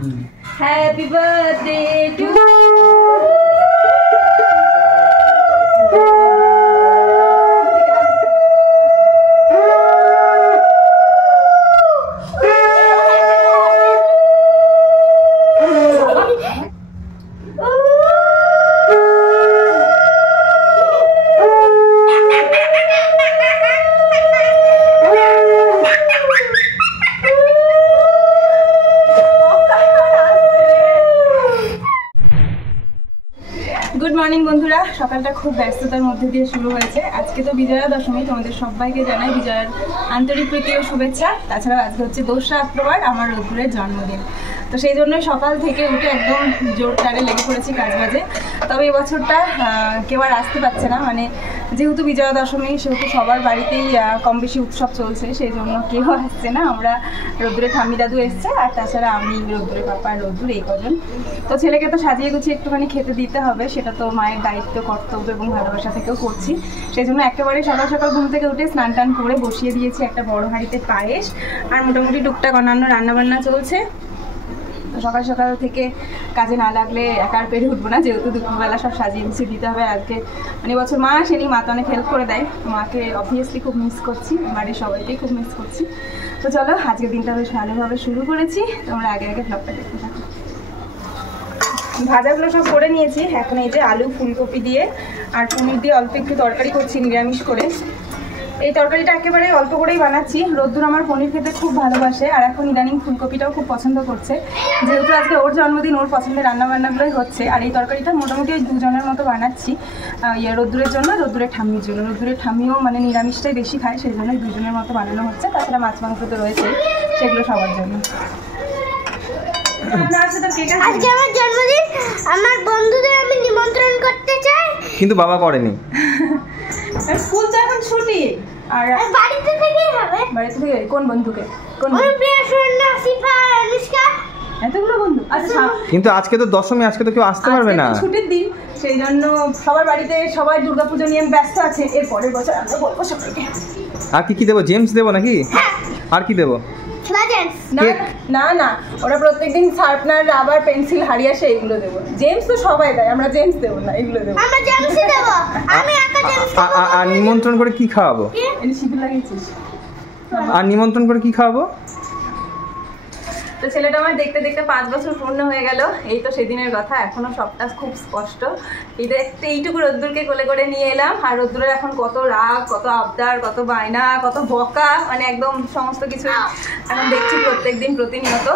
Happy birthday to good morning বন্ধুরা, সকালটা খুব ব্যস্ততার মধ্যে দিয়ে শুরু হয়েছে। আজকে তো বিজয়া দশমী, তোমাদের সবাইকে জানাই বিজয়ার আন্তরিক প্রীতি ও শুভেচ্ছা। তাছাড়া আজকে হচ্ছে 2রা অক্টোবর, আমার রোদ্দুরের জন্মদিন। তো সেই জন্যই সকাল থেকে উঠে একদম জোর টারে লেগে পড়েছি কাজবাজে। তবে এবছরটা কেউ আর আসতে পারছে না, মানে যেহেতু বিজয়া দশমী সেহেতু সবার বাড়িতেই কম বেশি উৎসব চলছে, সেই জন্য কেউ আসছে না। আমরা রোদ্দুরে ঠাম্মি দাদু এসছে, আর তাছাড়া আমি, রোদ্দুরে পাপা আর রোদ্দুর, এই কজন। তো ছেলেকে তো সাজিয়ে গুছিয়ে একটুখানি খেতে দিতে হবে, সেটা তো মায়ের দায়িত্ব, কর্তব্য এবং ভালোবাসা থেকেও করছি। সেই জন্য একেবারে সকাল সকাল ঘুম থেকে উঠে স্নান টান করে বসিয়ে দিয়েছি একটা বড় হাঁড়িতে পায়েস, আর মোটামুটি টুকটাক অন্যান্য রান্নাবান্না চলছে। সকাল সকাল থেকে কাজে না লাগলে একা আর পেরে উঠবো না, যেহেতু দুপুরবেলা সব সাজিয়ে গুছিয়ে দিতে হবে। আজকে মানে বছর মা আসেনি, মা তো অনেক হেল্প করে দেয়। মাকে অবভিয়াসলি খুব মিস করছি, বাড়ির সবাইকেই খুব মিস করছি। তো চলো, আজকের দিনটা বেশ ভালোভাবে শুরু করেছি। তোমরা আগে আগে ব্লগটা দেখতে থাকো। ভাজাগুলো সব করে নিয়েছি, এখন এই যে আলু ফুলকপি দিয়ে আর পনির দিয়ে অল্প একটু তরকারি করছি নিরামিষ করে। এই তরকারিটা একেবারে অল্প করেই বানাচ্ছি। রোদ্দুর আমার পনির খেতে খুব ভালোবাসে, আর এখন ইদানিং ফুলকপিটাও খুব পছন্দ করছে। যেহেতু আজকে ওর জন্মদিন, ওর পছন্দের রান্নাবান্নাগুলোই হচ্ছে। আর এই তরকারিটা মোটামুটি ওই 2জনের মতো বানাচ্ছি, রোদ্দুরের জন্য, রোদ্দুরের ঠাম্মির জন্য। রোদ্দুরের ঠাম্মিও মানে নিরামিষটাই বেশি খায়, সেই জন্যই 2জনের মতো বানানো হচ্ছে। তাছাড়া মাছ মাংস তো রয়েছে, সেগুলো সবার জন্য। আজকে আমার জন্মদিন, আমার বন্ধুদের আমি নিমন্ত্রণ করতে চাই, কিন্তু বাবা করেনি। স্কুল তো এখন ছুটি, আর বাড়িতে থেকেই হবে। বাড়িতে থেকে কোন বন্ধুকে? কোন অনুষ্কা, এতগুলো বন্ধু? আচ্ছা, কিন্তু আজকে তো দশমী, আজকে তো কেউ আসতে পারবে না, ছুটির দিন, সেই জন্য সবার বাড়িতে সবাই দুর্গাপুজো নিয়ে ব্যস্ত আছে। এর পরের বছর আমরা বলবো সবাইকে। আর কি কি দেবো? জেমস দেবো নাকি? আর কি দেবো? না না, ওরা প্রত্যেকদিন শার্পনার, রাবার, পেন্সিল হারিয়ে আসে, এগুলো দেবো। জেমস তো সবাই দেয়, আমরা জেমস দেবো না, এগুলো দেবো। আর নিমন্ত্রণ করে কি খাওয়াবো? সিঁদুর লাগিয়েছিস? আর নিমন্ত্রণ করে কি খাওয়াবো? তো ছেলেটা আমার দেখতে দেখতে 5 বছর পূর্ণ হয়ে গেল। এই তো সেদিনের কথা, এখনো সবটা খুব স্পষ্ট। এইটুকু রোদ্দুরকে কোলে করে নিয়ে এলাম, আর রোদ্দুরের এখন কত রাগ, কত আবদার, কত বায়না, কত বকা, মানে একদম সমস্ত কিছু এখন দেখছি প্রত্যেকদিন, প্রতিনিয়ত।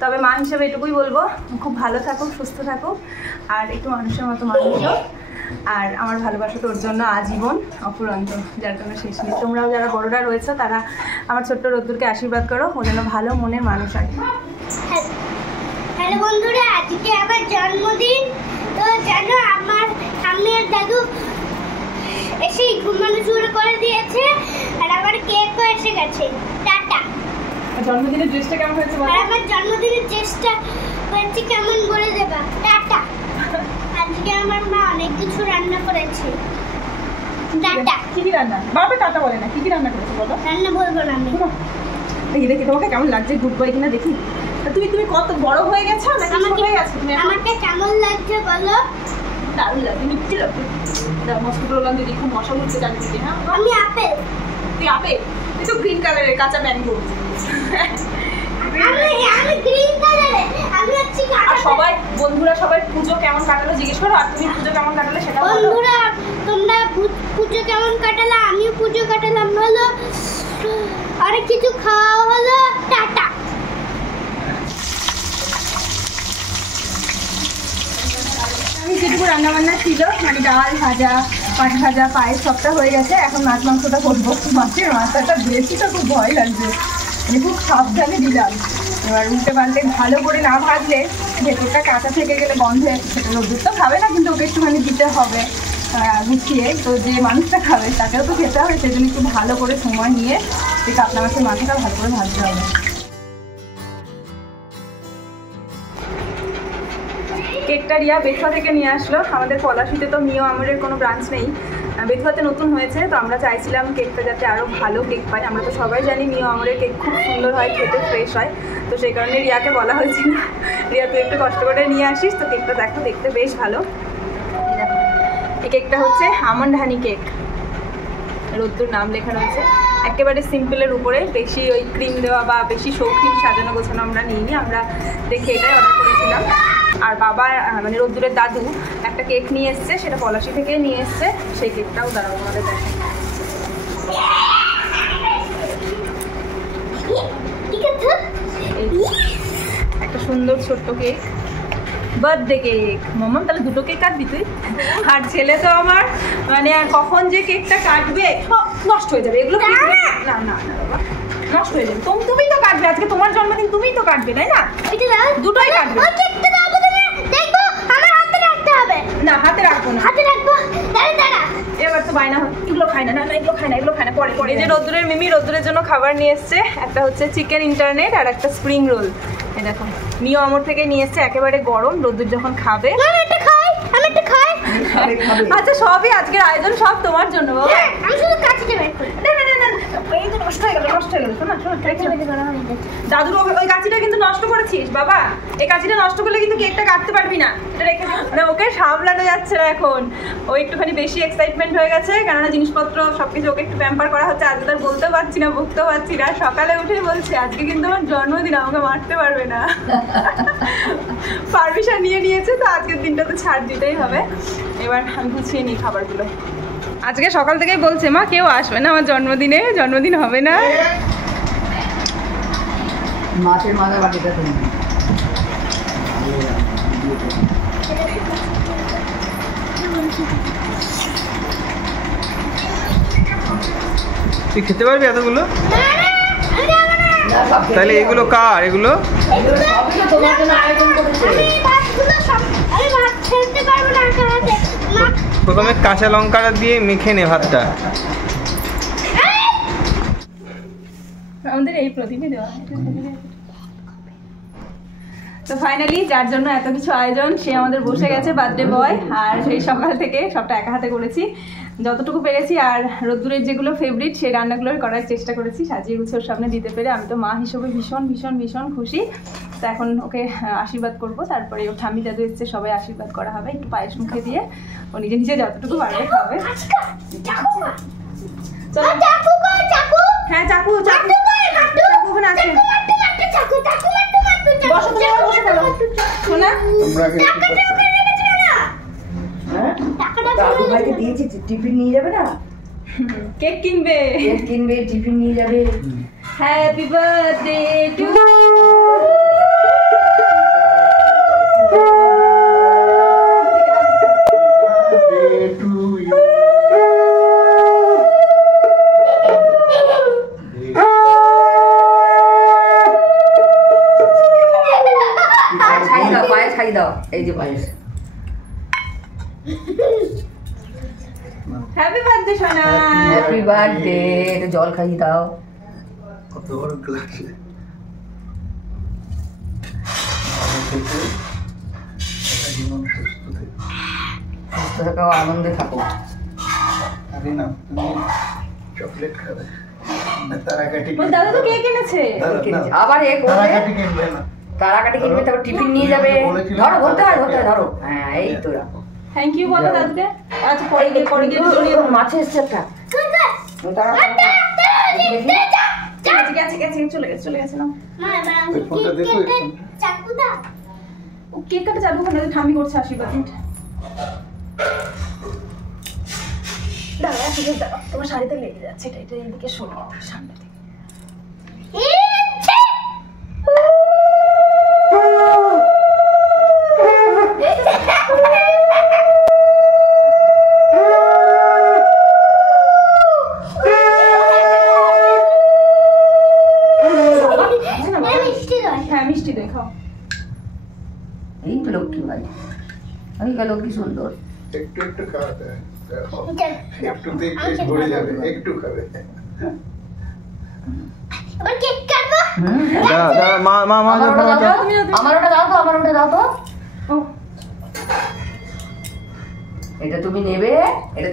তবে মা হিসেবে এটুকুই বলবো, খুব ভালো থাকুক, সুস্থ থাকুক, আর একটু মানুষের মতো মানুষ হোক। আর আমার ভালোবাসা তোর জন্য আজীবন অফুরন্ত, যার কোনো শেষ নেই। তোমরাও যারা বড়রা রয়েছে তারা আমার ছোট্ট রোদ্দুরকে আশীর্বাদ করো, ও যেন ভালো মনের মানুষ হয়। হ্যালো বন্ধুরা, আজকে আমার জন্মদিন। তো জানো, আমার ঠাম্মি আর দাদু এসে ঘুমানো শুরু করে দিয়েছে, আর আমার কেকও এসে গেছে। টাটা। জন্মদিনের ড্রেসটা কেমন হয়েছে বলো? আমার জন্মদিনের ড্রেসটা হয়েছে কেমন বলে দেবা? টাটা। আজকে আমার মা অনেক কিছু রান্না করেছে। টাটা। কি কি রান্না? বাবা টাটা বলে না, কি কি রান্না করেছে বলো? রান্না বলবো না আমি। দেখি দেখি তোমাকে কেমন লাগছে, গুড বয় কিনা দেখি। তুমি কত বড় হয়ে গেছো নাকি ছোট হয়ে গেছো তুমি? আমাকে কেমন লাগছে বলো? দারুণ লাগছে, মিষ্টি লাগছে। মস্কিটো লান দিদি, খুব মশা হচ্ছে চারিদিকে। হ্যাঁ, আমি আপেল। তুই আপেল? তুই তো গ্রিন কালারের কাঁচা ম্যাঙ্গো। আমি গ্রিন কালারের, আমি হচ্ছে আর সবাই বন্ধুরা সবাই পুজো কেমন কাটালো জিজ্ঞেস করো, আর তুমি পুজো কেমন কাটালে সেটা বলো। বন্ধুরা তোমরা পুজো কেমন কাটালা? আমিও পুজো কাটালাম, হলো অনেক কিছু খাওয়া হলো। টাটা। আমি যেটুকু রান্নাবান্না ছিল, মানে ডাল ভাজা, পাট ভাজা, পায়েস সবটা হয়ে গেছে। এখন মাছ মাংসটা করবো। মাছের মাথাটা বেশি তো খুব ভয় লাগছে, মানে খুব সাবধানে দিলাম। এবার উল্টে পাল্টে ভালো করে না ভাজলে ভেতরটা কাঁচা থেকে গেলে গন্ধে, সেটা রোদ্দুর তো খাবে না, কিন্তু ওকে একটুখানি দিতে হবে গুছিয়ে। তো যে মানুষটা খাবে তাকেও তো খেতে হবে, সেই জন্য একটু ভালো করে সময় নিয়ে এই কাতলা মাছের মাথাটা ভালো করে ভাজতে হবে। কেকটা রিয়া বেথুয়া থেকে নিয়ে আসলো। আমাদের পলাশিতে তো মিও আমরের কোনো ব্রাঞ্চ নেই, বেথুয়াতে নতুন হয়েছে। তো আমরা চাইছিলাম কেকটা যাতে আরও ভালো কেক পাই। আমরা তো সবাই জানি মিও আমরের কেক খুব সুন্দর হয়, খেতে ফ্রেশ হয়। তো সেই কারণে রিয়াকে বলা হয়েছিল, রিয়া তুই একটু কষ্ট করে নিয়ে আসিস। তো কেকটা দেখো, দেখতে বেশ ভালো। এই কেকটা হচ্ছে আমন্ড হানি কেক, রোদ্দুর নাম লেখা রয়েছে। একেবারে সিম্পলের উপরে, বেশি ওই ক্রিম দেওয়া বা বেশি শৌখিন সাজানো গোছানো আমরা নিইনি, আমরা দেখে এটাই অর্ডার করেছিলাম। আর বাবা মানে রোদ্দুরের দাদু একটা কেক নিয়ে এসছে, সেটা পলাশি থেকে নিয়ে এসছে, সেই কেকটাও দাঁড়াবো আমাদের দেখেন। একটা সুন্দর ছোট্ট কেক, বার্থডে কেক। মাম্মাম তাহলে দুটো কেক কাটবি তুই? আর ছেলে তো আমার মানে কখন যে কেকটা কাটবে, নষ্ট হয়ে যাবে এগুলো। না না না বাবা, নষ্ট হয়ে যাবে। তুমি তো কাটবে, আজকে তোমার জন্মদিন, তুমিই তো কাটবে তাই না? দুটোই কাটবে। না হাতে রাখবো না, হাতে রাখবো। এবার তো বায়না হয়, এগুলো খায় না, না এগুলো খায় না, এগুলো খায় না, পরে পরে। এই যে রোদ্দুরের মিমি রোদ্দুরের জন্য খাবার নিয়ে এসছে, একটা হচ্ছে চিকেন ইন্টারনেট আর একটা স্প্রিং রোল। এই দেখো নিও আমর থেকে নিয়ে এসছে, একেবারে গরম, রোদ্দুর যখন খাবে। আচ্ছা সবই আজকের আয়োজন সব তোমার জন্য বাবা। আমি শুধু কাচিটা বের করি। না না না, এই তো নষ্ট হয়ে গেল, নষ্ট হয়ে গেল। শোনা শোনা, দাদুর ওই কাচিটা কিন্তু নষ্ট করেছিস বাবা। এই কাচিটা নষ্ট করলে কিন্তু কেকটা কাটতে পারবি না, এটা রেখে মানে ওকে সামলানো যাচ্ছে না এখন। ও একটুখানি বেশি এক্সাইটমেন্ট হয়ে গেছে, কেননা জিনিসপত্র সবকিছু ওকে একটু প্যাম্পার করা হচ্ছে। আজকে তার বলতে পারছি না, বকতেও পারছি না। সকালে উঠে বলছে আজকে কিন্তু আমার জন্মদিন, আমাকে মারতে পারবে না। পারমিশন নিয়ে নিয়েছে, তো আজকের দিনটা তো ছাড় দিতেই হবে। এবার আমি গুছিয়ে নিই খাবারগুলো। আজকে সকাল থেকেই বলছে মা কেউ আসবে না আমার জন্মদিনে, জন্মদিন হবে না। মাছের মাথা বাটিটা তুমি তুই খেতে পারবি এতগুলো? তাহলে এগুলো কার? এগুলো তোমার জন্য আয়োজন করেছে। প্রথমে কাঁচা লঙ্কা দিয়ে মেখে নে ভাতটা। আমাদের এই প্রদীপে দেওয়া। তো ফাইনালি যার জন্য এত কিছু আয়োজন, সে আমাদের বসে গেছে, বার্থডে বয়। আর সেই সকাল থেকে সবটা একা হাতে করেছি যতটুকু পেরেছি। আর রোদ্দুরের যেগুলো ফেভারিট সেই রান্নাগুলো করার চেষ্টা করেছি, সাজিয়ে গুছিয়ে ওর সামনে দিতে পেরে আমি তো মা হিসেবে ভীষণ ভীষণ ভীষণ খুশি। তো এখন ওকে আশীর্বাদ করবো, তারপরে ওর ঠাম্মি দাদু এসছে, সবাই আশীর্বাদ করা হবে। একটু পায়েস মুখে দিয়ে ও নিজে নিজে যতটুকু পারবে খাবে। হ্যাঁ চাকু চাকু চাকু ওখানে আছে। বসো তুমি, বসে ফেলো শোনা। দাদু ভাইকে দিয়েছি, টিফিন নিয়ে যাবে না? কেক কিনবে, কেক কিনবে, টিফিন নিয়ে যাবে। হ্যাপি বার্থডে টু খাই দাও, এই যে পায়েস। হ্যাপি বার্থডে সোনা, হ্যাপি বার্থডে। একটু জল খাইয়ে দাও। কত বড় গ্লাসে সুস্থ থাকো, আনন্দে থাকো। আরে না তুমি চকলেট খাবে না, তারাকাটি দাদা তো কেক এনেছে। আবার এ করবে, তারাকাটি কিনবে না, তারাকাটি কিনবে, তারপর টিফিন নিয়ে যাবে। ধরো, ধরতে হয়, ধরতে হয়, ধরো। হ্যাঁ এই তো রাখো। থ্যাংক ইউ বলো দাদুকে। আচ্ছা পরে গিয়ে জড়িয়ে মাছে এসছে একটা। গেছে গেছে চলে গেছে চলে গেছে না। ওই ফোনটা দেখো, ও কেক কাটা যাবো ওখানে, ঠাম্মি করছে আশীর্বাদ। দাঁড়া একটু দাঁড়া, তোমার শাড়িতে লেগে যাচ্ছে, এটা এটা এইদিকে সরিয়ে দাও সামনে থেকে। হ্যাঁ মিষ্টি দই খাও। এই তো লক্ষ্মী ভাই, ওই গেল কি সুন্দর। একটু একটু খাওয়াতে হয়, একটু দেখে ভরে যাবে, একটু খাবে। আমার ওটা দাও তো, আমার ওটা দাও তো। এটা তুমি নেবে, এটা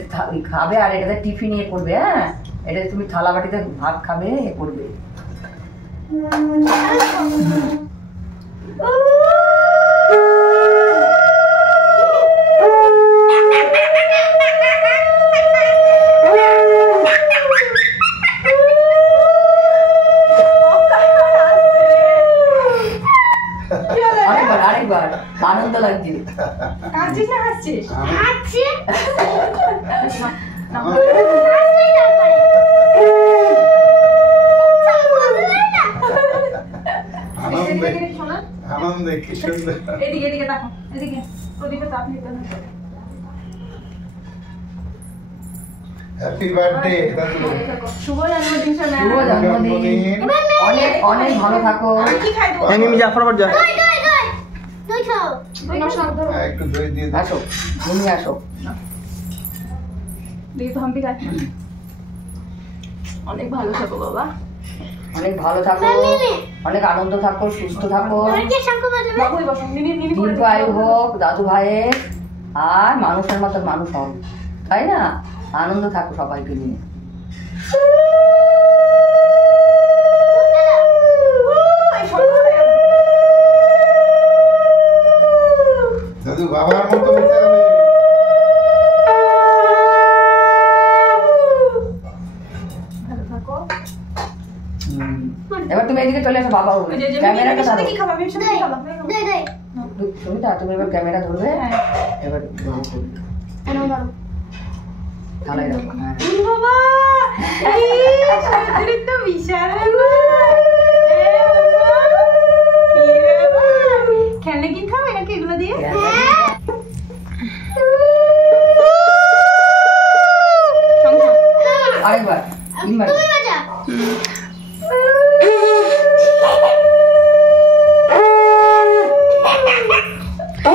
খাবে, আর এটাতে টিফিন ইয়ে করবে। হ্যাঁ, এটা তুমি থালা বাটিতে ভাত খাবে, এ করবে। আরেকবার আনন্দ লাগছে। কাঁদছিস না হাসছিস? আছে আনন্দে আনন্দে কি সুন্দর। এদিকে এদিকে দেখো, এদিকে প্রদীপে তাপ নিতে হবে। হ্যাপি বার্থডে দাদু। শুভ জন্মদিন সোনা। শুভ জন্মদিন, অনেক অনেক ভালো থাকো। আমি কি খাই এই মিমি যা ফটাফট যা। দই দই দই দই খাও। একটু দই দিয়ে দাও। আসো, তুমি আসো। দেখি তো হাম্পি খাই। অনেক ভালো থাকো বাবা। অনেক ভালো থাকো, অনেক আনন্দ থাকো, সুস্থ থাকো। আর কি শঙ্খ বাজাবে? বাবুই বসো, মিমি মিমি করে দীর্ঘ আয়ু হোক দাদু ভাইয়ের, আর মানুষের মতো মানুষ হন, তাই না? আনন্দ থাকো সবাইকে নিয়ে। দাদু বাবার মতো হতে হবে। ভালো থাকো। এবার তুমি এদিকে চলে আসো, বাবা ওই যে ক্যামেরাটা মিমির সাথে ধরো। কি খাবা? মিমির সাথে কি খাবা? দই দই সুমিতা, তুমি এবার ক্যামেরা ধরবে, হ্যাঁ। এবার থালায় রাখো। হ্যাঁ। ই বাবা, এই শাশুড়ি তো বিশাল ব্যাপার। এ বাবা, কি ব্যাপার? খেলে কি খাবে নাকি এগুলো দিয়ে? আরেকবার, তিনবার। তুমি বাজা।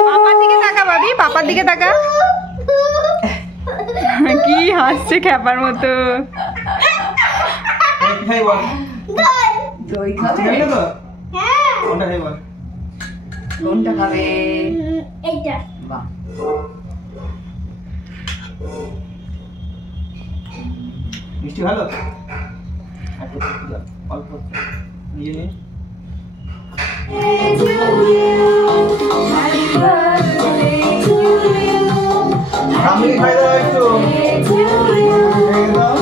পাপার দিকে তাকা বাবি, পাপার দিকে তাকা। কি হাসছে খ্যাপার মতো। কি খাই বল? দই খাবে? খাই না তো? হ্যাঁ কোনটা খাই বল? কোনটা খাবে? এইটা বাহ, মিষ্টি ভালো? অল্প নিয়ে নে। আমি খাই দাও একটু। খেয়ে দাও।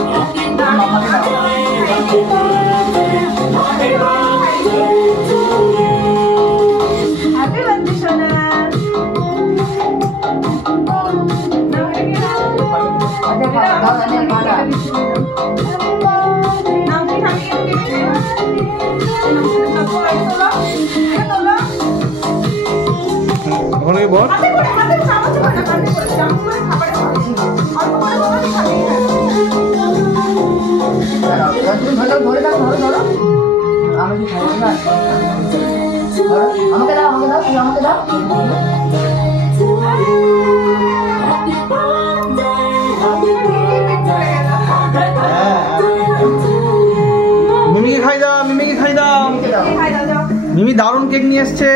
হ্যাপি বার্থডে সোনা। আচ্ছা, খাও, দাও, দাও, দাও, দাও। নাম কি খাবি? ওখানে বল। হাতে করে চামচ করে না, হাতে করে চামচ করে খাবারে খাবে। অল্প করে বাবা খাবে। দাঁড়াও, তুমি ধরো, ধরে দাও, ধরো, ধরো। আমি কি খাবো না? ধরো, আমাকে দাও, আমাকে দাও, তুমি আমাকে দাও। মিমিকে খাই দাও, মিমিকে খাই দাও। আমাকে দাও। খাই দাও যাও। মিমি দারুণ কেক নিয়ে এসছে।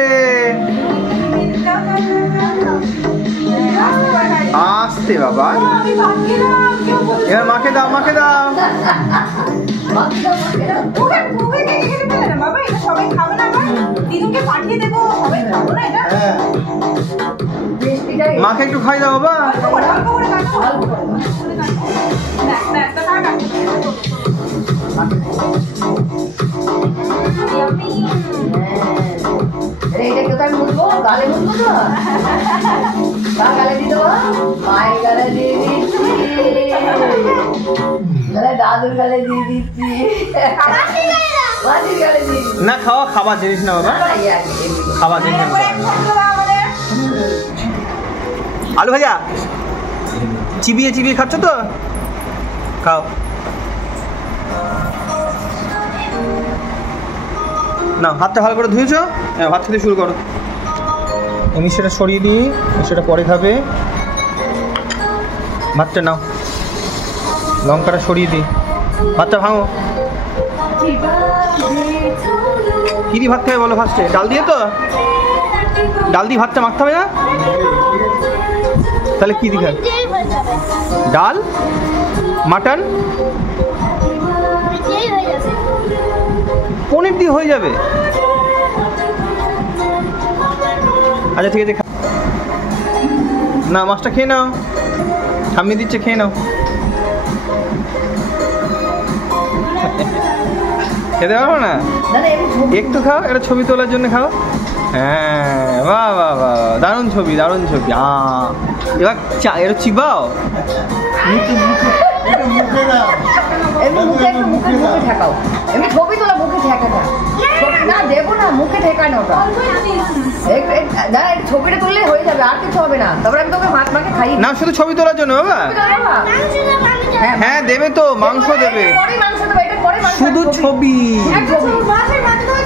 আস্তে বাবা। আমি ভাত খেলাম, কেউ বলছে এবার মাকে দাও, মাকে দাও। আমাকে দাও, আমাকে দাও। ওকে কে খেতে পারে না বাবা, এটা সবাই খাবে না আবার। দিদুকে পাঠিয়ে দেবো, সবাই খাবো না এটা। হ্যাঁ মিষ্টিটাই মাকে একটু খাই দাও বাবা। অল্প করে কাটো। অল্প করে দাও। একটা একটা কাটা। এইটা কোথায় মুছবো? গালে মুছবো তো? কার গালে দিয়ে দেবো? মায়ের গালে দিয়ে দিচ্ছি, তাহলে দাদুর গালে দিয়ে দিচ্ছি, মাসির গালে দিয়ে দিচ্ছি। না খাওয়া খাবার জিনিস না বাবা, এই আর কি, এমনি। খাবার জিনিস না। আমাদের আলু ভাজা চিবিয়ে চিবিয়ে খাচ্ছ তো? খাও। না হাতটা ভালো করে ধুয়েছো? হ্যাঁ, ভাত খেতে শুরু করো। আমি সেটা সরিয়ে দিই, সেটা পরে খাবে। ভাতটা নাও, লঙ্কাটা সরিয়ে দিই, ভাতটা ভাঙো। কি দিয়ে ভাত খাবে বলো ফার্স্টে? ডাল দিয়ে তো? ডাল দিয়ে ভাতটা মাখতে হবে না? তাহলে কি দিয়ে খাবে? যেই হয়ে যাবে ডাল, মাটন, যেই হয়ে যাবে পনির দিয়ে হয়ে যাবে? আচ্ছা ঠিক আছে, না মাছটা খেয়ে নাও, ঠাম্মি দিচ্ছে, খেয়ে নাও। খেতে পারবো না? একটু খাও, এটা ছবি তোলার জন্য খাও। হ্যাঁ, বাহ বাহ বাহ, দারুণ ছবি, দারুণ ছবি। এবার এটা চিবাও। এমনি মুখে একটু মুখে ঠেকাও, এমনি ছবি তোলা মুখে ঠেকাটা না, দেবো না, মুখে ঠেকানো ওটা। দাঁড়া, একটু ছবিটা তুললে হয়ে যাবে, আর কিছু হবে না। তারপরে আমি তোকে মাকে খাই না, শুধু ছবি তোলার জন্য বাবা। হ্যাঁ দেবে তো, মাংস দেবে, শুধু ছবি।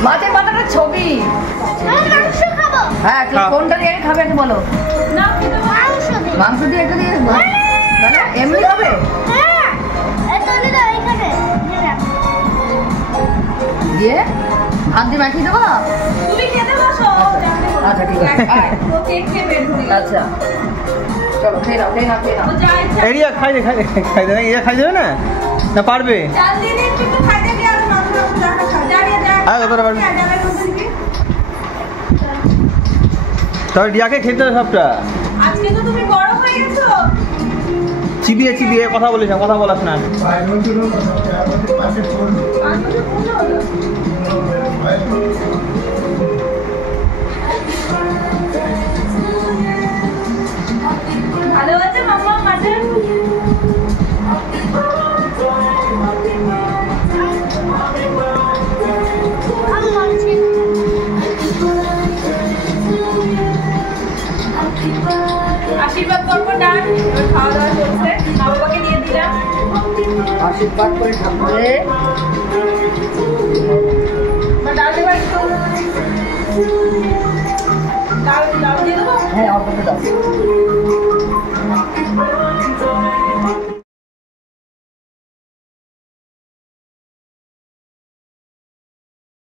মাছের মাথাটা ছবি। হ্যাঁ, তুই কোনটা দিয়ে খাবে একটু বলো। মাংস দিয়ে একটু দিয়ে এমনি খাবে। দিয়ে হাত দিয়ে মাখিয়ে দেবো। তুমি খেতে বসো। আচ্ছা ঠিক আছে, তো কেক খেয়ে বের হয়ে গেল। আচ্ছা চলো খেয়ে নাও, খেয়ে নাও, খেয়ে নাও। ও যা ইচ্ছা এরিয়া খাই দে, খাই দে, খাই দে। না এরিয়া খাই দেবে না, না পারবে? চাল দিয়ে দিন, একটু খাই দে, আর মাংস যা খা যা রে যা। কতটা পারবে? যাবে কোথায় দিবি? তবে রিয়াকে খেতে হবে সবটা। আজকে তো তুমি বড় হয়ে গেছো। চিবিয়ে চিবিয়ে কথা বলিস না, কথা বলাস না। পাশে ফোন ভালো আছে মাম্মা মাটন? আশীর্বাদ করবো ডান। এবার খাওয়া দাওয়া চলছে, মা বাবাকে দিয়ে দিলাম। আশীর্বাদ করে ঠাকুরে। ডাল দেবার ডাল ডাল দিয়ে দেবো। হ্যাঁ অল্প দাও।